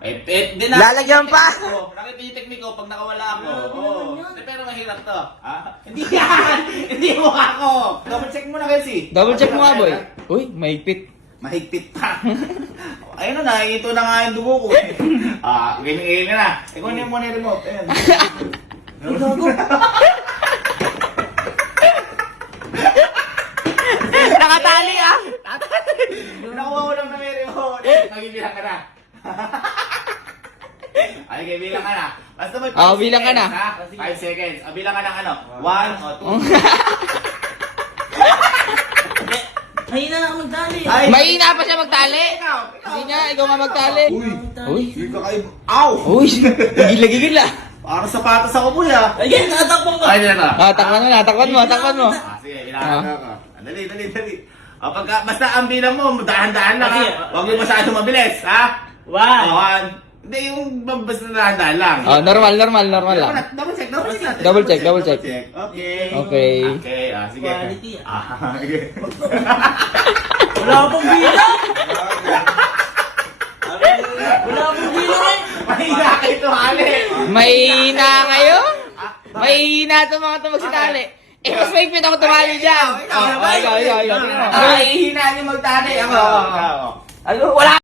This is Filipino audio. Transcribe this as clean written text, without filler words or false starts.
Lalagyan pa. Nakita yung technique ko pag nakawala ako. Pero mahirap to. Hindi yan! Hindi mo ako! Double check mo na kasi. Double check mo nga, boy. Uy, mahigpit. Mahigpit pa. Ayun na, ito na nga yung dugo ko. Galing na. Kunin mo na yung remote. Ayan. Nakatali ah. Nakuha ko lang na may remote. Nagibilang ka na. Ay, bilang ka na. Basta may 5 bilang ka na. 5 seconds. Bilang ka ng ano? 1 o 2. Mahina na ako magdali. Mahina pa siya magtali. Hindi niya, ikaw nga magtali. Uy. Hindi ka kayo. Ow! Uy, gigil ah. Parang sapatos ako po ya. Ayun, natakpang ko. Ay, dito. Takpan mo. Sige, ilangan ako. Dali. Basta ang bilang mo, dahan-dahan lang ha. Huwag mo masyado mabilis, ha? 1. Hindi, yung basta dahan-dahan lang. Normal lang. Double check. Double check. Okay. Okay. Sige. Quality, Sige. Wala akong bilang. Wala akong bilang eh. Mahina kayo ito, Ali. Mahina kayo? Mahina itong mga magsitali. Mas mahigpit ako tumali dyan. Ikaw. Ikaw. Mahina niyo magtali. Ako. Wala